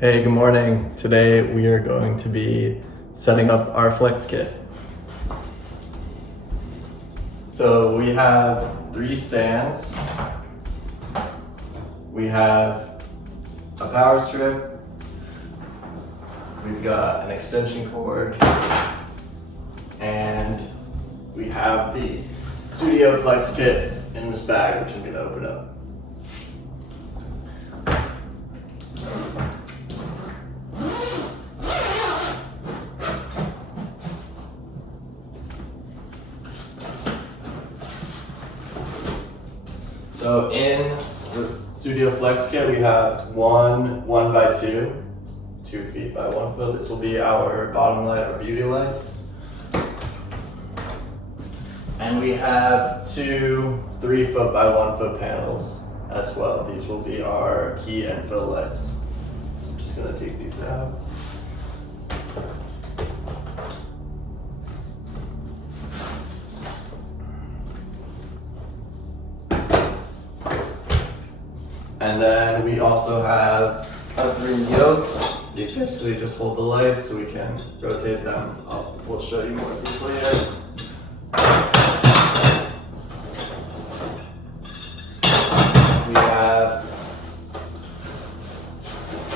Hey, good morning. Today we are going to be setting up our flex kit. So we have 3 stands. We have a power strip. We've got an extension cord. And we have the Studio Flex kit in this bag, which I'm going to open up. So in the Studio Flex kit, we have one 1x2, 2 feet by 1 foot. This will be our bottom light, our beauty light. And we have 2 3 foot by 1 foot panels as well. These will be our key and fill lights. So I'm just gonna take these out. And then we also have our 3 yokes. These basically just hold the light so we can rotate them up. We'll show you more of these later. We have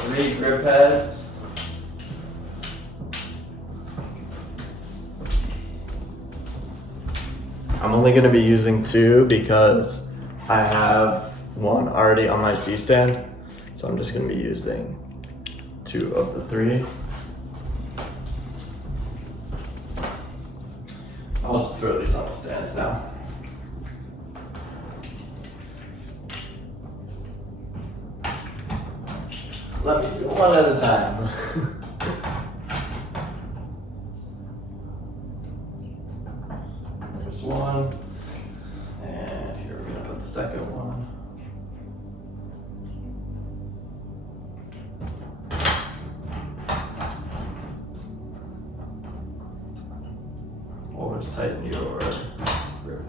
3 grip heads. I'm only going to be using 2 because I have one already on my C-stand, so I'm just going to be using 2 of the 3. I'll just throw these on the stands now. Let me do one at a time. There's one, and here we're gonna put the second one. Always tighten your grip.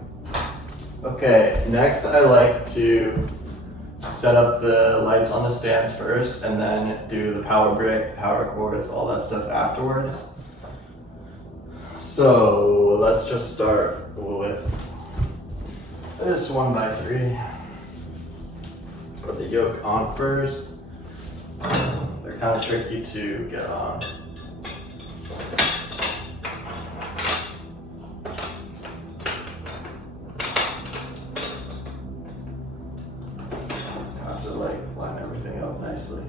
Okay, next I like to set up the lights on the stands first and then do the power brick, power cords, all that stuff afterwards. So let's just start with this 1x3. Put the yoke on first. They're kind of tricky to get on. Line everything up nicely.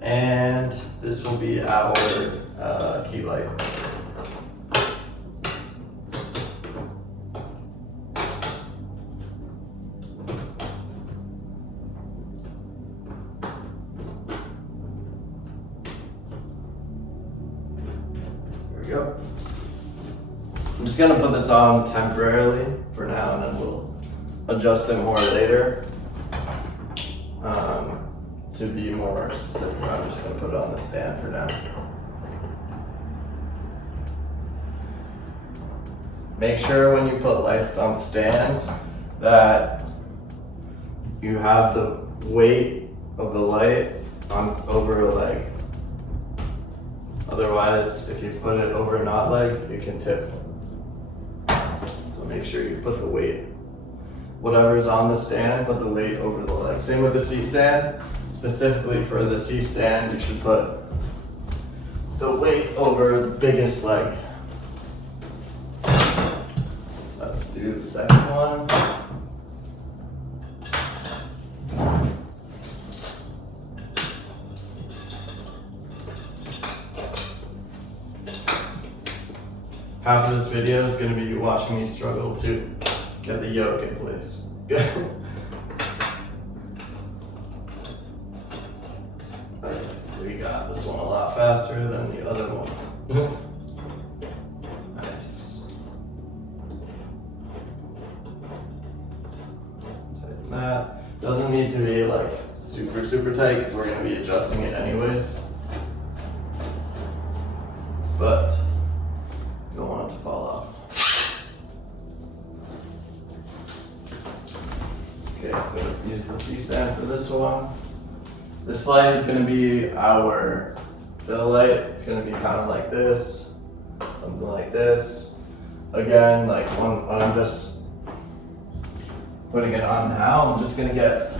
And this will be our key light. Go. I'm just gonna put this on temporarily for now, and then we'll adjust it more later. To be more specific, I'm just gonna put it on the stand for now. Make sure when you put lights on stands that you have the weight of the light on over a leg. Otherwise, if you put it over a knot leg, it can tip. So make sure you put the weight, whatever's on the stand, put the weight over the leg. Same with the C-stand. Specifically for the C-stand, you should put the weight over the biggest leg. Let's do the second one. Half of this video is going to be you watching me struggle to get the yoke in place. We got this one a lot faster than the other one. Nice. Tighten that. Doesn't need to be like super super tight because we're gonna be adjusting it anyways. But you don't want it to fall off. Okay, I'm gonna use the C-stand for this one. This light is gonna be our fill light. It's gonna be kind of like this, something like this. Again, like when I'm just putting it on now, I'm just gonna get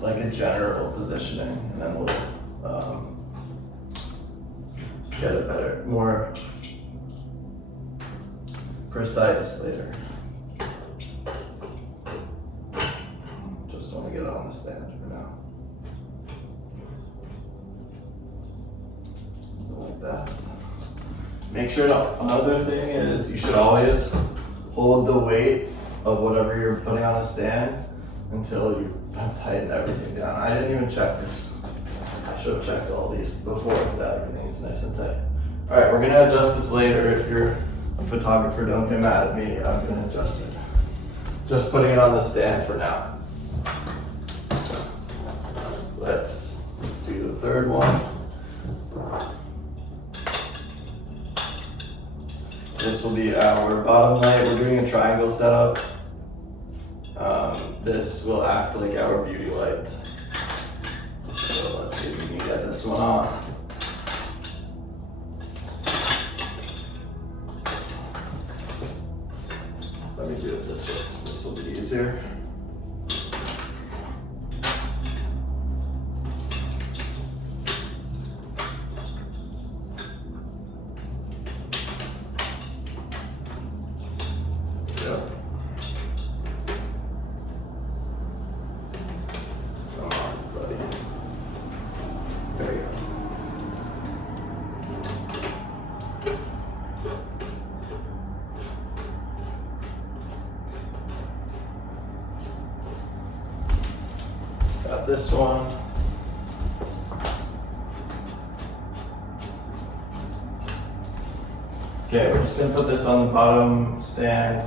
like a general positioning, and then we'll get it better, more precise later. Just want to get it on the stand for now. Like that. Make sure another thing is you should always hold the weight of whatever you're putting on a stand until you have tightened everything down. I didn't even check this. I should have checked all these before that everything is nice and tight. All right, we're gonna adjust this later. If you're a photographer, don't get mad at me. I'm gonna adjust it. Just putting it on the stand for now. Let's do the third one. This will be our bottom light. We're doing a triangle setup. This will act like our beauty light. So let's see if we can get this one on. Let me do it this way. This will be easier. Got this one. Okay, we're just gonna put this on the bottom stand.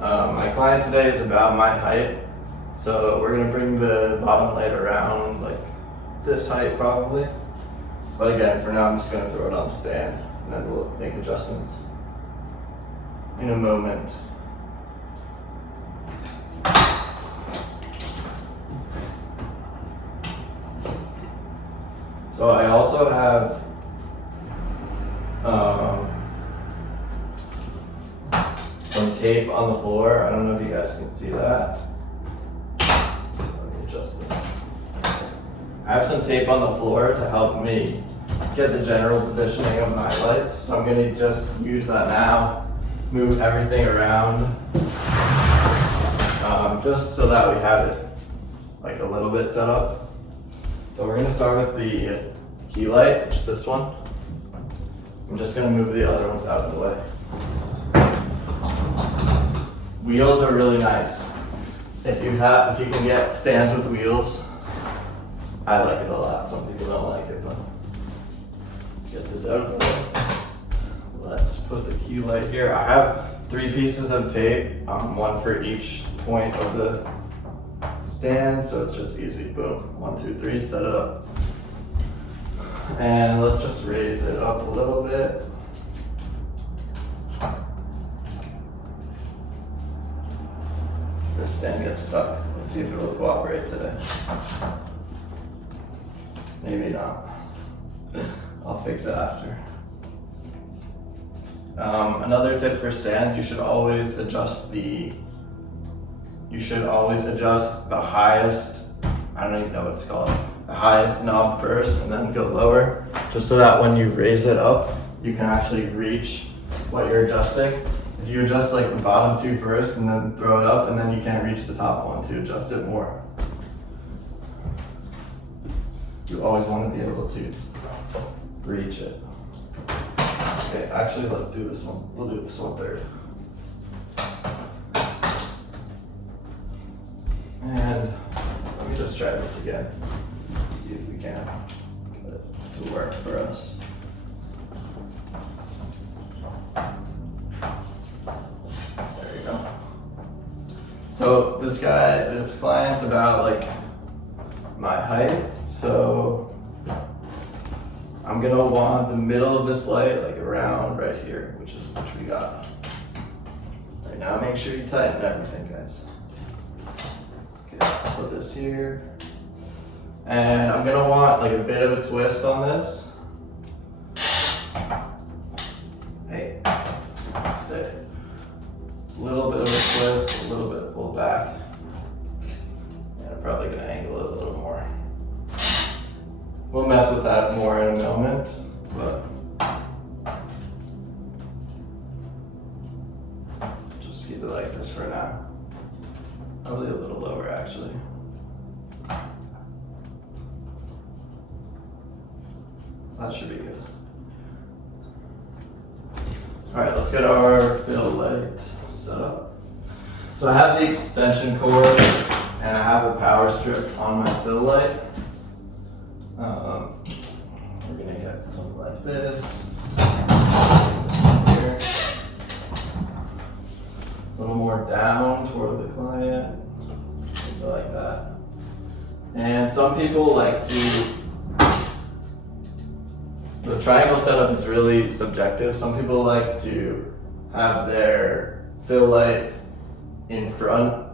My client today is about my height, so we're gonna bring the bottom light around like this height probably. But again, for now I'm just gonna throw it on the stand and then we'll make adjustments in a moment. So I also have some tape on the floor. I don't know if you guys can see that. Let me adjust this. I have some tape on the floor to help me get the general positioning of my lights. So I'm gonna just use that now, move everything around, just so that we have it like a little bit set up. So we're gonna start with the key light, which is this one. I'm just gonna move the other ones out of the way. Wheels are really nice. If you can get stands with wheels, I like it a lot. Some people don't like it, but let's get this out of the way. Let's put the key light here. I have 3 pieces of tape, one for each point of the stand, so it's just easy. Boom, 1, 2, 3, set it up. And let's just raise it up a little bit. This stand gets stuck. Let's see if it will cooperate today. Maybe not. I'll fix it after. Another tip for stands, you should always adjust the highest, I don't even know what it's called, the highest knob first and then go lower, just so that when you raise it up, you can actually reach what you're adjusting. If you adjust like the bottom 2 first and then throw it up, and then you can't reach the top one to adjust it more. You always want to be able to reach it. Okay, actually let's do this one. We'll do this one third. And let me just try this again. See if we can get it to work for us. There you go. So this client's about like my height. So I'm gonna want the middle of this light like around right here, which we got. Right now, make sure you tighten everything, guys. Okay, let's put this here. And I'm gonna want like a bit of a twist on this. Hey, stay. A little bit of a twist, a little bit of pull back. And I'm probably gonna angle it a little more. We'll mess with that more in a moment, but just keep it like this for now. Probably a little lower actually. That should be good. All right, let's get our fill light set up. So I have the extension cord and I have a power strip on my fill light. We're gonna get something like this. Here. A little more down toward the client, something like that. And some people like to, the triangle setup is really subjective. Some people like to have their fill light in front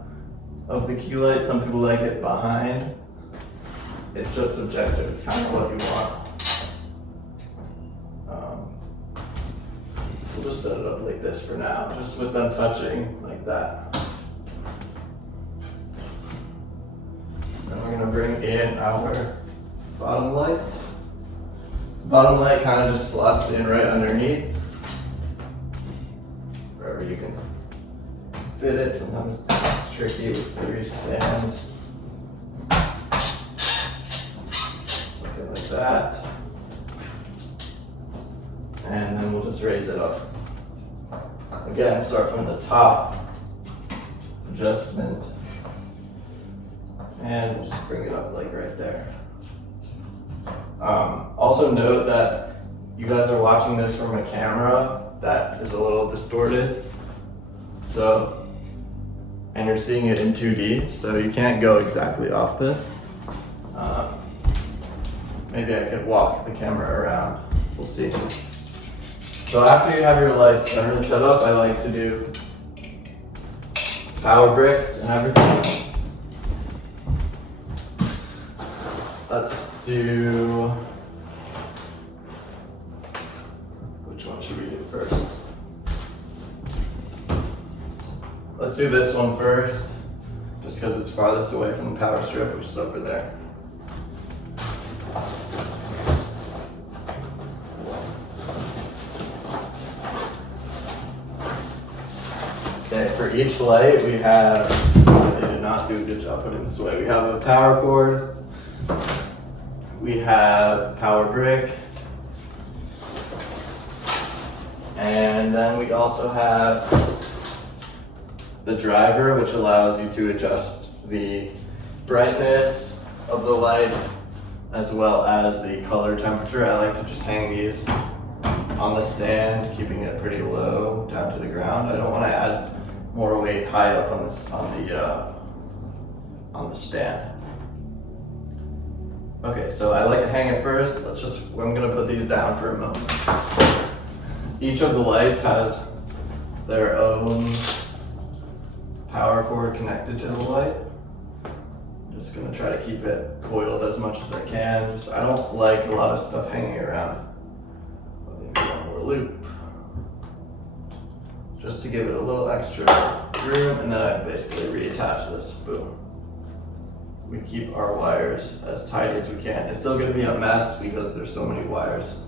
of the key light. Some people like it behind. It's just subjective. It's kind of what you want. We'll just set it up like this for now, just with them touching like that. Then we're gonna bring in our bottom light. Bottom light kind of just slots in right underneath, wherever you can fit it. Sometimes it's tricky with 3 stands. Something like that. And then we'll just raise it up. Again, start from the top, adjustment, and we'll just bring it up like right there. Also note that you guys are watching this from a camera that is a little distorted. So, and you're seeing it in 2D, so you can't go exactly off this. Maybe I could walk the camera around, we'll see. So after you have your lights generally set up, I like to do power bricks and everything. Let's do, which one should we do first? Let's do this one first, just because it's farthest away from the power strip, which is over there. Okay, for each light we have, they did not do a good job putting this away. We have a power cord, we have power brick, and then we also have the driver, which allows you to adjust the brightness of the light as well as the color temperature. I like to just hang these on the stand, keeping it pretty low down to the ground. I don't want to add more weight high up on this on the stand. Okay, so I like to hang it first. I'm gonna put these down for a moment. Each of the lights has their own power cord connected to the light. I'm just gonna try to keep it coiled as much as I can. I don't like a lot of stuff hanging around. Maybe one more loop. Just to give it a little extra room, and then I basically reattach this, boom. We keep our wires as tidy as we can. It's still gonna be a mess because there's so many wires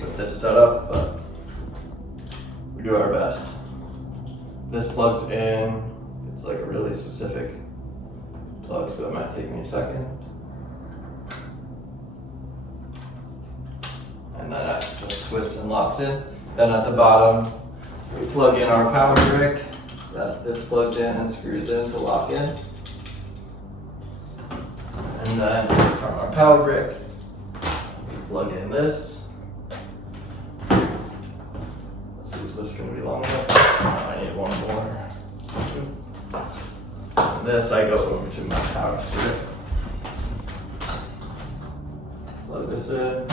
with this setup, but we do our best. This plugs in, it's like a really specific plug, so it might take me a second. And then that just twists and locks in. Then at the bottom, we plug in our power brick. This plugs in and screws in to lock in. And then from our power brick, we plug in this. Let's see, is this going to be long enough? I need one more. And this I go over to my power strip. Plug this in.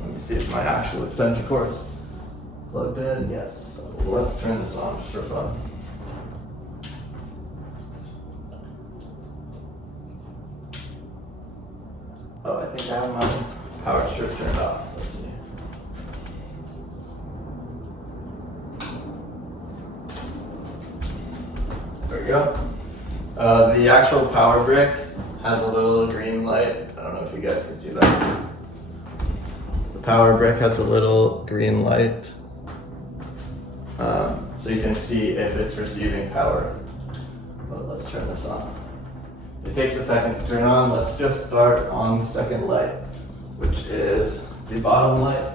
Let me see if my actual extension cord is plugged in. Yes. So let's turn this on just for fun. Oh, I think I have my power strip turned off. Let's see. There we go. The actual power brick has a little green light. I don't know if you guys can see that. The power brick has a little green light. So you can see if it's receiving power. But let's turn this on. It takes a second to turn on. Let's just start on the second light, which is the bottom light.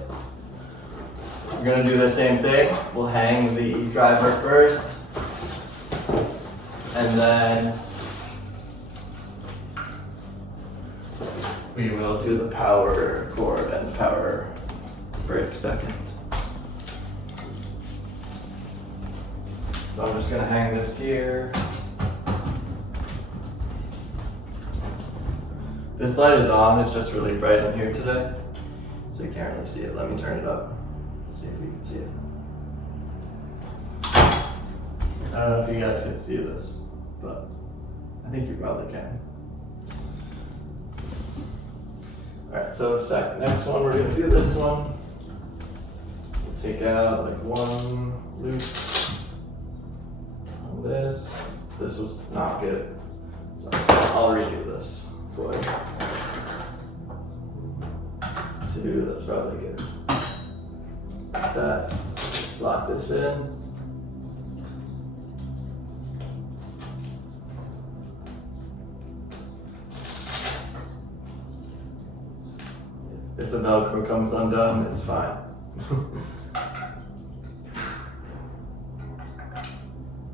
We're gonna do the same thing. We'll hang the driver first, and then we will do the power cord and the power brick second. So I'm just gonna hang this here. This light is on, it's just really bright in here today, so you can't really see it. Let me turn it up, see if we can see it. I don't know if you guys can see this, but I think you probably can. Alright, so next one, we're going to do this one. We'll take out like one loop on this. This was not good, so I'll redo this. 2, that's probably good. Like that, lock this in. If the Velcro comes undone, it's fine.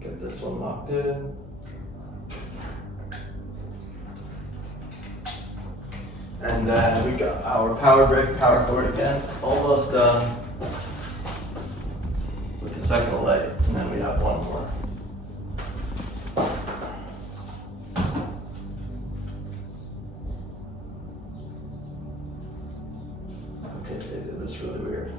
Get this one locked in. And then we got our power brick, power cord again, almost done with the second light, and then we have one more. Okay, they did this really weird.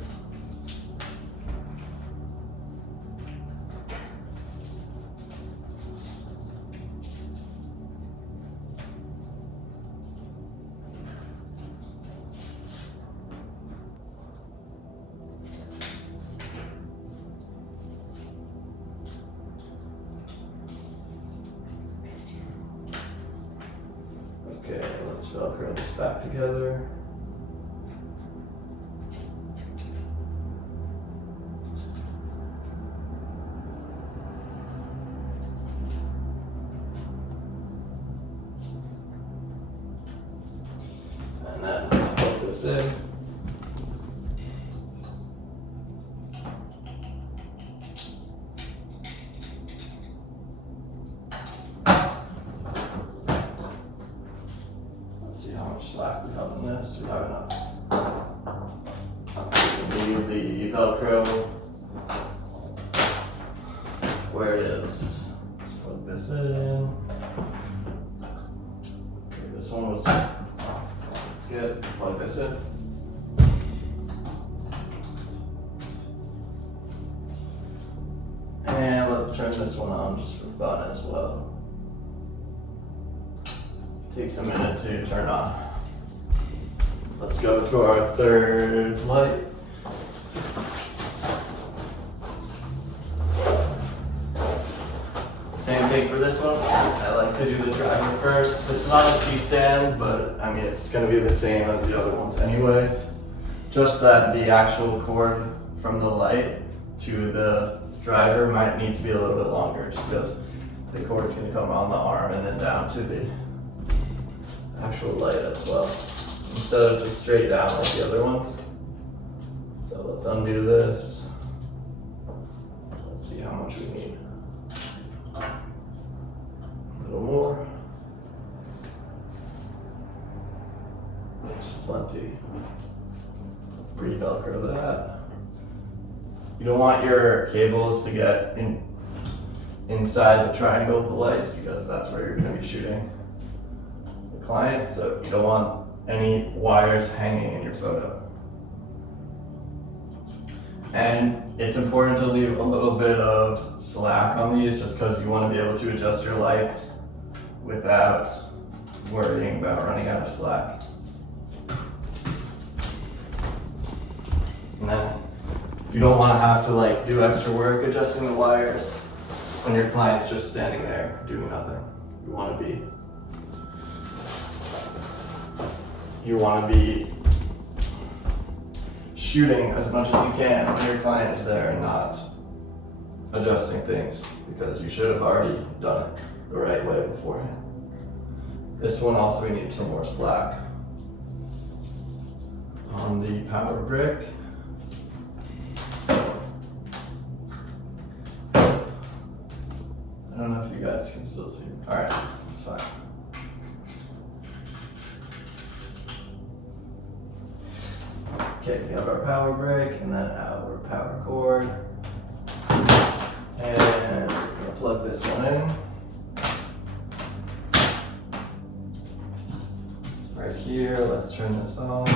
Okay, let's Velcro this back together. And then let's plug this in. See how much slack we have in this. We have enough. We need the Velcro where it is. Let's plug this in. Okay, this one was. Let's plug this in. And let's turn this one on just for fun as well. Takes a minute to turn on. Let's go to our third light. Same thing for this one. I like to do the driver first. This is not a C-stand, but I mean it's going to be the same as the other ones anyways. Just that the actual cord from the light to the driver might need to be a little bit longer, just because the cord's going to come on the arm and then down to the actual light as well, instead of just straight down like the other ones. So let's undo this. Let's see how much we need. A little more. There's plenty. Re-Velcro that. You don't want your cables to get inside the triangle of the lights, because that's where you're going to be shooting. the client, so you don't want any wires hanging in your photo. And it's important to leave a little bit of slack on these just because you want to be able to adjust your lights without worrying about running out of slack. And then you don't want to have to like do extra work adjusting the wires when your client's just standing there doing nothing. You want to be shooting as much as you can when your client is there and not adjusting things, because you should have already done it the right way beforehand. This one also we need some more slack on the power brick. I don't know if you guys can still see. All right, it's fine. Okay, we have our power brick and then our power cord. And we're gonna plug this one in. Right here, let's turn this on.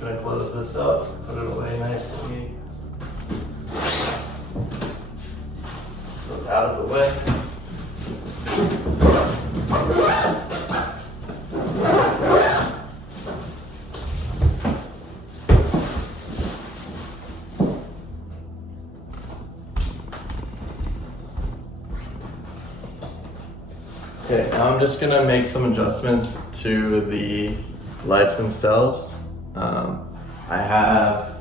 Gonna close this up, put it away nicely. So it's out of the way. Okay, now I'm just gonna make some adjustments to the lights themselves. I have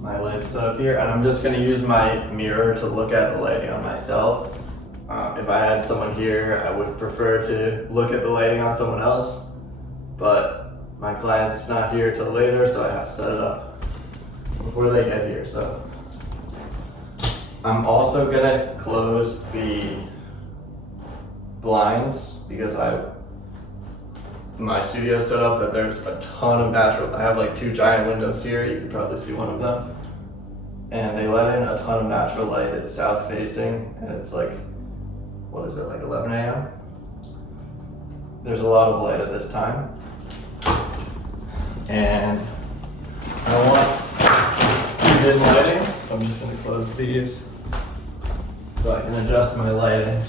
my lights set up here, and I'm just gonna use my mirror to look at the lighting on myself. If I had someone here, I would prefer to look at the lighting on someone else, but my client's not here till later, so I have to set it up before they get here. So I'm also gonna close the blinds because my studio set up that there's a ton of natural. I have like 2 giant windows here. You can probably see one of them, and they let in a ton of natural light. It's south facing, and it's like, what is it, like 11 a.m. There's a lot of light at this time, and I want hidden lighting, so I'm just gonna close these so I can adjust my lighting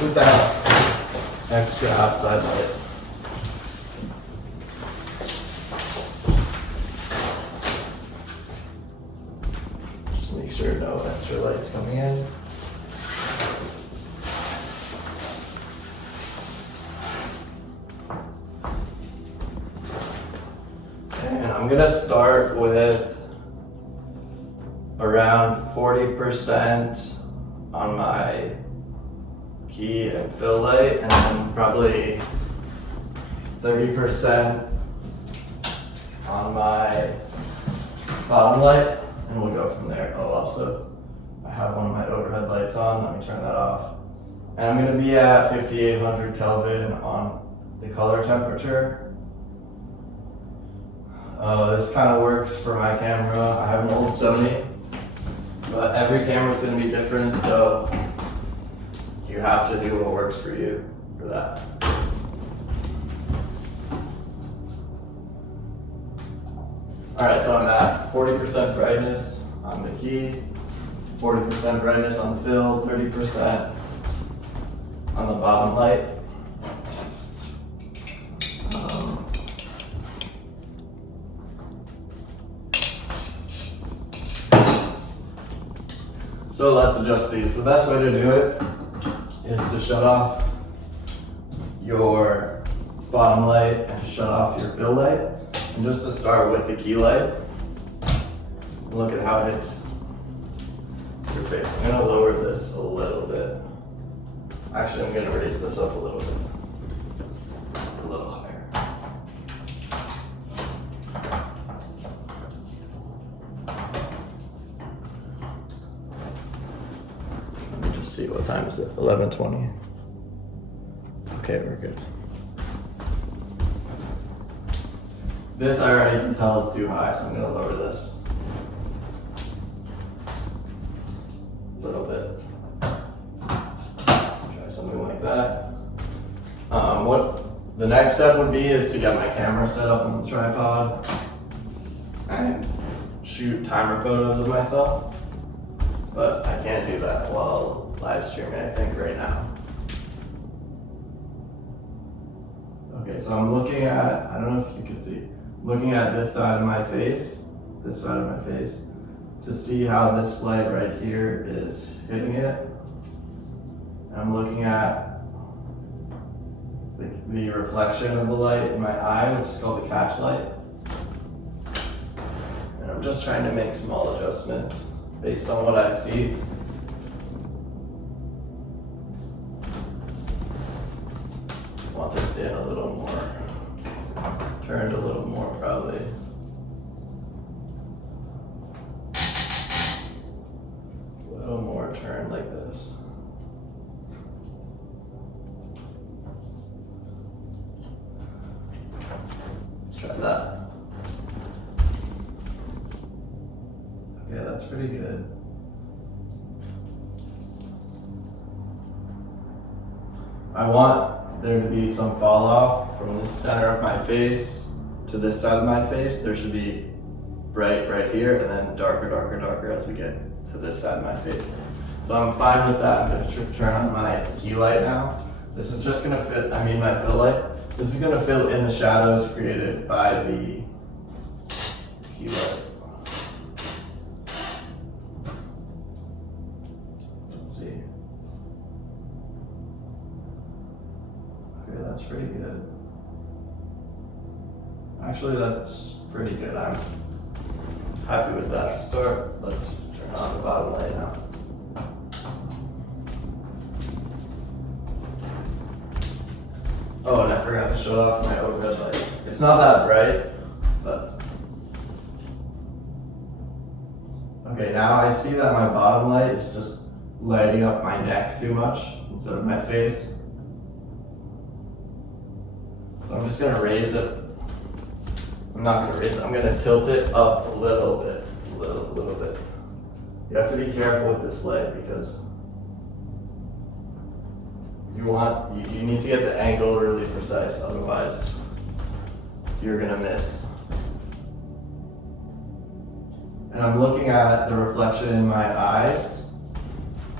without extra outside light. Just make sure no extra light's coming in. And I'm gonna start with around 40% on my key and fill light, and then probably 30% on my bottom light, and we'll go from there. Oh, also, I have one of my overhead lights on. Let me turn that off. And I'm going to be at 5800 Kelvin on the color temperature. This kind of works for my camera. I have an old Sony, but every camera is going to be different, so you have to do what works for you for that. All right, so I'm at 40% brightness on the key, 40% brightness on the fill, 30% on the bottom light. So let's adjust these. The best way to do it is to shut off your bottom light and shut off your fill light. And just to start with the key light, look at how it hits your face. I'm gonna lower this a little bit. Actually, I'm gonna raise this up a little bit. A little higher. Let me just see, what time is it? 11:20. Okay, we're good. This I already can tell is too high, so I'm gonna lower this. The next step would be is to get my camera set up on the tripod and shoot timer photos of myself. But I can't do that while live streaming, I think, right now. Okay, so I'm looking at, I don't know if you can see, looking at this side of my face, to see how this light right here is hitting it. I'm looking at the reflection of the light in my eye, which is called the catch light. And I'm just trying to make small adjustments based on what I see. I want this in a little more, turned a little more probably. A little more turned like this. Let's try that. Okay, that's pretty good. I want there to be some fall off from the center of my face to this side of my face. There should be bright right here and then darker, darker, darker as we get to this side of my face. So I'm fine with that. I'm going to turn on my key light now. This is just going to fit, my fill light. This is going to fill in the shadows created by the key light. Let's see. Okay, that's pretty good. Actually, that's pretty good. I'm happy with that to start. Let's turn on the bottom light now. Oh, and I forgot to show off my overhead light. It's not that bright, but. Okay, now I see that my bottom light is just lighting up my neck too much instead of my face. So I'm just gonna raise it. I'm not gonna raise it, I'm gonna tilt it up a little bit, a little bit. You have to be careful with this light because you need to get the angle really precise, otherwise you're gonna miss. And I'm looking at the reflection in my eyes,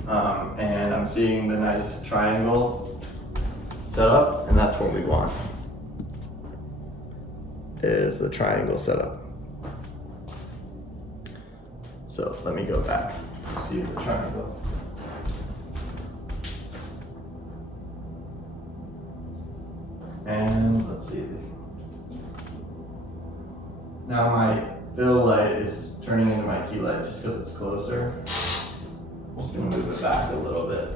and I'm seeing the nice triangle setup, and that's what we want, is the triangle setup. So let me go back, see the triangle. And let's see. Now my fill light is turning into my key light just because it's closer. I'm just gonna move it back a little bit.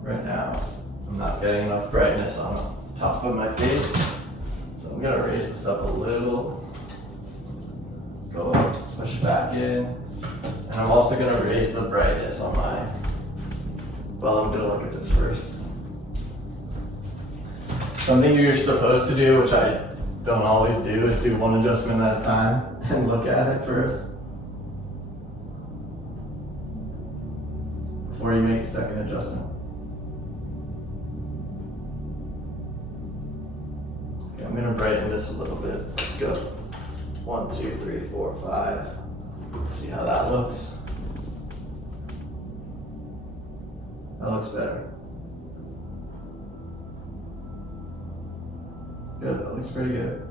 Right now, I'm not getting enough brightness on the top of my face, so I'm gonna raise this up a little. Go push back in, and I'm also going to raise the brightness on my, well, I'm going to look at this first. Something you're supposed to do, which I don't always do, is do one adjustment at a time and look at it first before you make a second adjustment. Okay, I'm going to brighten this a little bit. Let's go. 1, 2, 3, 4, 5. Let's see how that looks. That looks better. Good, that looks pretty good.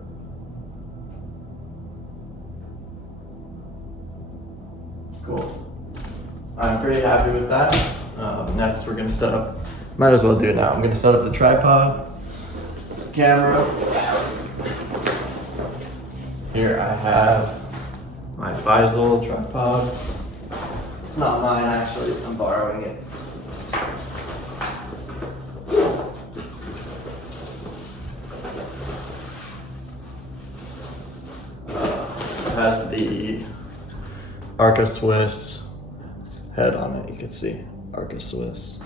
Cool. I'm pretty happy with that. Next we're gonna set up, might as well do it now. I'm gonna set up the tripod, camera. Here I have my Faisal tripod. It's not mine actually, I'm borrowing it. It has the Arca Swiss head on it, you can see, Arca Swiss.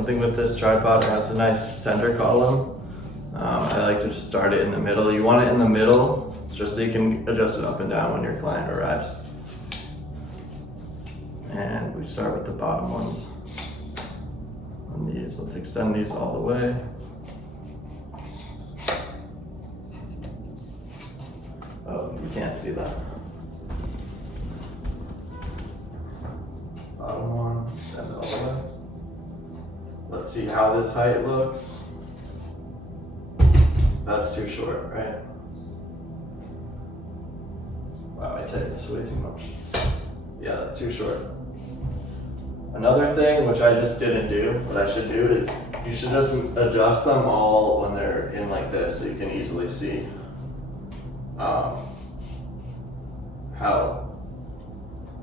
something with this tripod. It has a nice center column. I like to just start it in the middle. You want it in the middle just so you can adjust it up and down when your client arrives. And we start with the bottom ones. On these, let's extend these all the way. Oh, you can't see that. Bottom one, extend it all the way. Let's see how this height looks. That's too short, right? Wow, I tightened this way too much. Yeah, that's too short. Another thing, which I just didn't do, what I should do is, you should just adjust them all when they're in like this so you can easily see how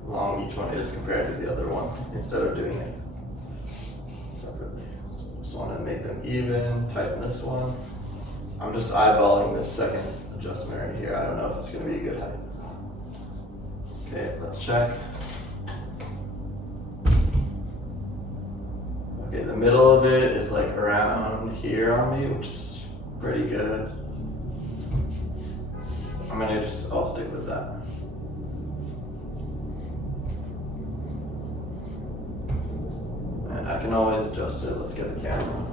long each one is compared to the other one, instead of doing it separately. So just want to make them even, tighten this one. I'm just eyeballing this second adjustment right here. I don't know if it's going to be a good height. Okay, let's check. Okay, the middle of it is like around here on me, which is pretty good. I'll stick with that. And I can always adjust it. Let's get the camera.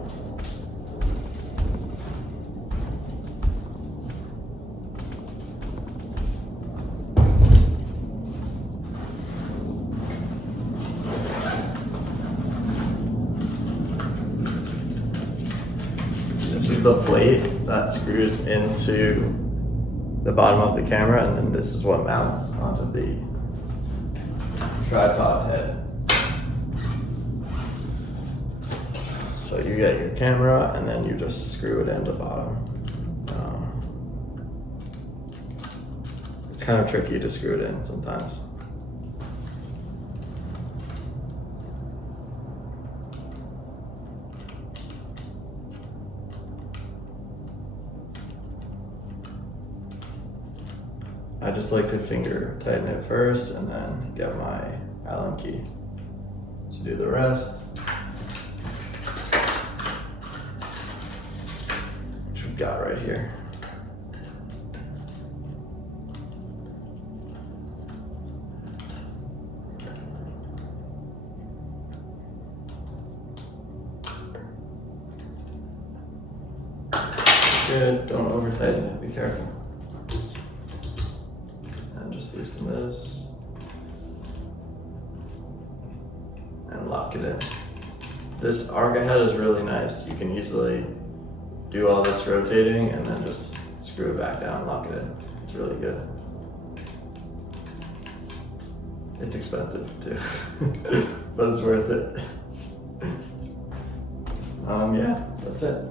This is the plate that screws into the bottom of the camera, and then this is what mounts onto the tripod head. So you get your camera and then you just screw it in the bottom. It's kind of tricky to screw it in sometimes. I just like to finger tighten it first and then get my Allen key to do the rest. Which we've got right here. Good, don't over tighten it, be careful. Just loosen this and lock it in. This Arga head is really nice. You can easily do all this rotating and then just screw it back down, lock it in. It's really good. It's expensive too, but it's worth it. Yeah, that's it.